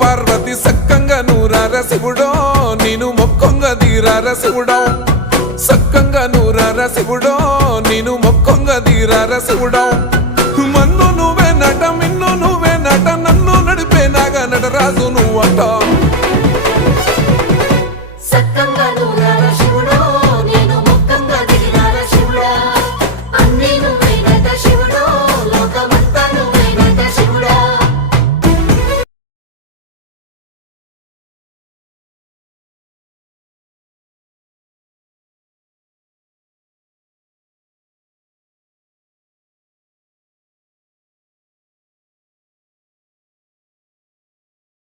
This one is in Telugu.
పార్వతి సక్కంగా నూరార శివుడో నేను మొక్కంగా తీరార శివుడో సక్కంగా నూరార శివుడో నేను మొక్కంగా తీరార శివుడో మన్ను నువ్వే నట మిన్ను నువ్వే నట నన్ను నడిపే నాగా నటరాజు నువ్వంట